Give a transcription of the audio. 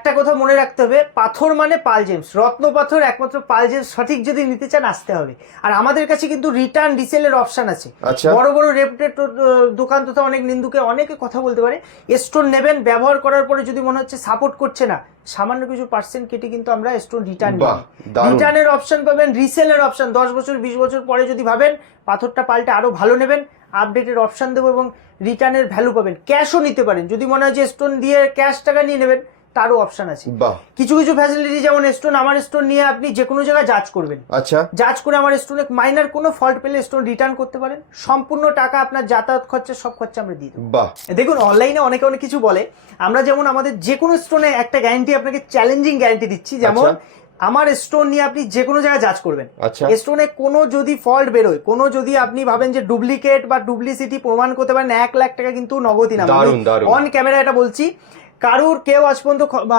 একটা কথা মনে রাখতে হবে, পাথর মানে পাল জেমস, রত্ন পাথর একমাত্র পাল জেমস সঠিক যদি নিতে চান আসতে হবে। আর আমাদের কাছে কিন্তু রিটার্ন রিসেলের অপশন আছে। বড় বড় রেপুটেড দোকান তথা অনেক নিন্দুকে অনেকে কথা বলতে পারে, স্টোন নেবেন, ব্যবহার করার পরে যদি মনে হচ্ছে সাপোর্ট করছে না, সামান্য কিছু পার্সেন্ট কেটে কিন্তু আমরা স্টোন রিটার্ন নিই। রিটার্নের অপশন পাবেন, রিসেলের অপশন 10 বছর 20 বছর পরে যদি ভাবেন পাথরটা পাল্টে আরো ভালো নেবেন, আপডেটের অপশন দেবো এবং রিটার্নের ভ্যালু পাবেন। ক্যাশও নিতে পারেন, যদি মনে হয় যে স্টোন দিয়ে ক্যাশ টাকা নিয়ে নেবেন তারও অপশন আছে। কিছু কিছু ফ্যাসিলিটি, যেমন স্টোন, আমার স্টোন নিয়ে আপনি যে কোনো জায়গায় জাজ করবেন, জাজ করে আমার স্টোনে মাইনার কোনো ফল্ট পেলে স্টোন রিটার্ন করতে পারেন, সম্পূর্ণ টাকা আপনার যাতায়াত খরচা সব খরচা আমরা দিয়ে দেবো। দেখুন অনলাইনে অনেকে অনেক কিছু বলে, আমরা যেমন আমাদের যে কোনো স্টোনে একটা গ্যারান্টি আপনাকে চ্যালেঞ্জিং গ্যারান্টি দিচ্ছি, যেমন আমার স্টোন নিয়ে আপনি যে কোনো জায়গায় জাজ করবেন, স্টোনে কোনো যদি ফল্ট বেরোয়, কোনো যদি আপনি ভাবেন যে ডুপ্লিকেট বা ডুপ্লিসিটি প্রমাণ করতে পারেন, 1 লাখ টাকা কিন্তু নগদ ইনাম। অন ক্যামেরা এটা বলছি, কারুর কেউ আজ পর্যন্ত